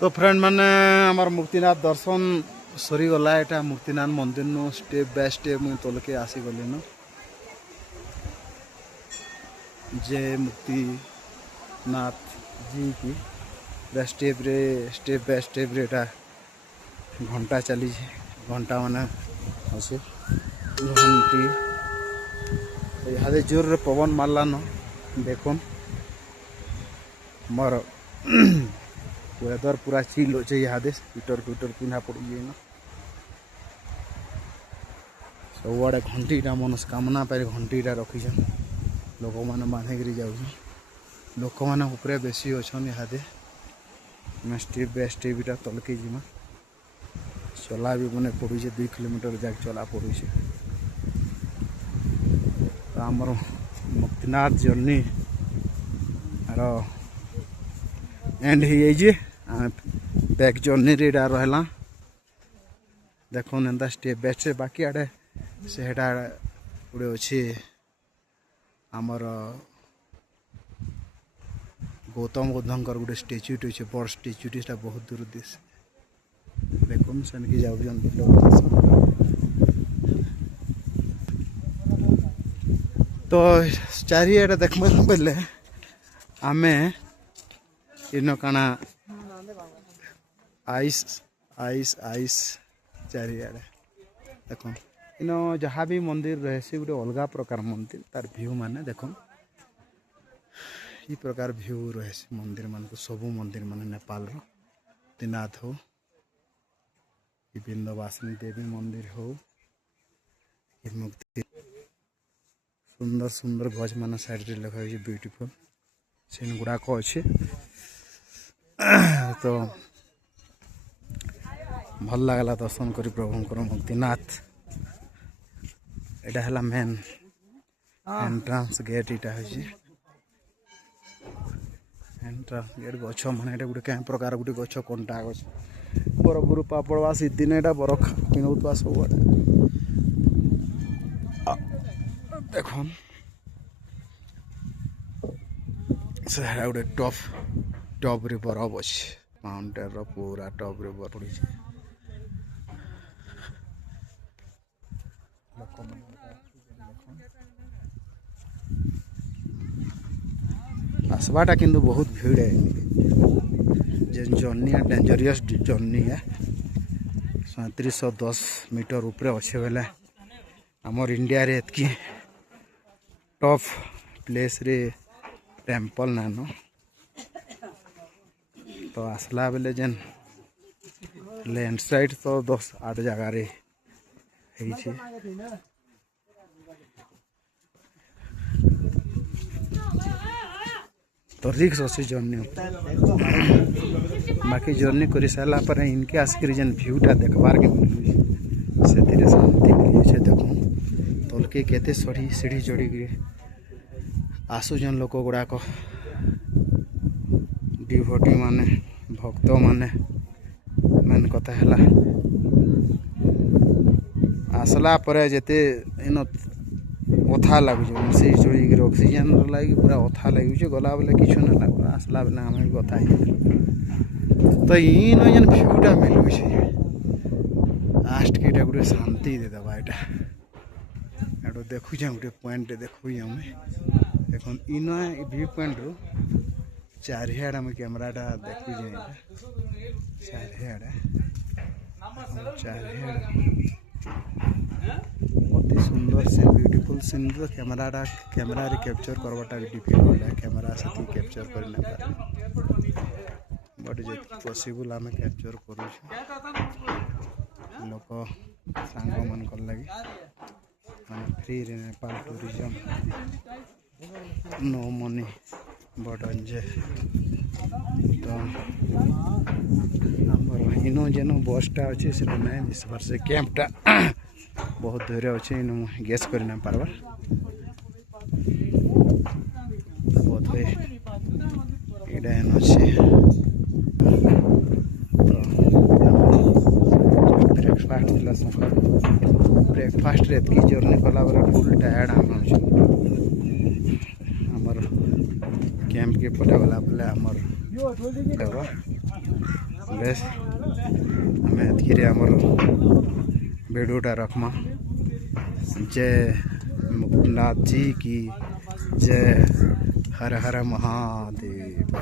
तो फ्रेंड मैंने आमर मुक्तिनाथ दर्शन सरी गला एटा मुक्तिनाथ मंदिर नु स्टेप बाय स्टेप मुझे तल के आसी गली न जे मुक्तिनाथ जी की स्टेप बाय स्टेप रे एटा घंटा चली घंटा माने अच्छे घंटी यहाँ जोर रे पवन मारला न देखो मोर वेदर पूरा चिल हो यहाँ स्वेटर फ्वेटर पिंधा पड़ी न सब आड़े घंटीटा मनस्कामना पर घंटीटा रखीछन लोक मैंने बांधिकी जाऊँ लोक मैंने बेसी अच्छा यहाँ स्टेप बाय स्टेप इटा तलके जीमा चला भी मैंने पड़ू 2 किलोमीटर जाक चला पड़ू तो आमर मुक्तिनाथ जर्नी आर एंड हो जाए बैक जर्नी रे रहा देखो एंता स्टेप बाय स्टेप बाकी आड़े से गोटे अच्छे आमर गौतम बुद्धंकर गोटे स्टेच्यूटे अच्छे बड़ स्टेच्यूटा बहुत दूर दिस देखो सेनकी जाऊँ तो चारिआडे देखमा बोले आमे इन काना आइस आइस आइस चारिआडे देखो इन जहाँ भी मंदिर रहे से गोटे अलग प्रकार मंदिर तार व्यू माने देखो ये प्रकार व्यू रहे मंदिर मान को सबू मंदिर मान नेपाल मुक्तिनाथ हो विंध्यवासिनी देवी मंदिर हो मुक्ति सुंदर सुंदर गज मान साइड रे लगा ब्यूटीफुल सीन गुड़ाक अच्छे तो भल लगला दर्शन करी प्रभुंकर मुक्तिनाथ एटा हला मेन एंट्रांस गेट इटा होची एंट्रांस गेट गछ माने एटा गुटे कें प्रकार गुटे गछ कंटा गछ बरबुरु पापड़वा सिद्धिन एटा बरख पिनौतवा सब देखो से गोटे टॉप रे बरफ अच्छे माउंटेन रो पूरा टॉप रे बरफ पड़ी आसवाटा किंतु बहुत भीड़ है जर्नी है डेंजरियस जर्नी है 3710 मीटर ऊपर अच्छे बेले आमर इंडिया रे एतकी टॉप प्लेस रे टेम्पल नानो तो आसला बेले जेन लैंडस्लाइड तो 10-8 जगह रे तो रिक्स अच्छे जर्नी बाकी जर्नी कर सारा पर इनके आसिक जेन भ्यूटा देखबार के मिलूँ से शांति मिली देखो तलके केते सीढ़ी चढ़ी आसुजन लोक गुड़ाक डिभोटी माने भक्त माने मेन कथा है आसला पर जेते इन अथा लगुच से चढ़ी ऑक्सीजन लगे पूरा अथा लगुच गला बेले कि ना लग आसला बेले आम भी अथा तो इन जेन भ्यूटा मिलूँ लास्ट के गोटे शांति देदेबा यहाँ देखुचे गोटे पॉइंट देखु आम देख इन व्यू पॉइंट रू चारिआडे आम कैमेराटा देखुचे चारिआडे अति सुंदर सीन ब्यूटीफुल सीन तो कैमेरा रे कैप्चर करवाटा डिफिकल्ट है कैमेरा से कैप्चर कर ना बट जे पॉसिबल आम कैप्चर करूँ लोक सांग मन कर लगे माने फ्री रे Nepal tourism no money but enjoy तो आमर इन जेन बसटा अच्छे से ना दिसबार से कैंपटा बहुत दूर अच्छे इन गेस कर ना पार्बार बहुत ये अच्छे ब्रेकफास्ट दिला सकाल ब्रेकफास्ट रे की जर्नी कला बेले फुल टायर्ड आमर कैंप के पटे गला बेले आमर बेस आम एतक आमर भिडियोटा रखमा। जय मुकुंदनाथ जी की जय। हर हर महादेव।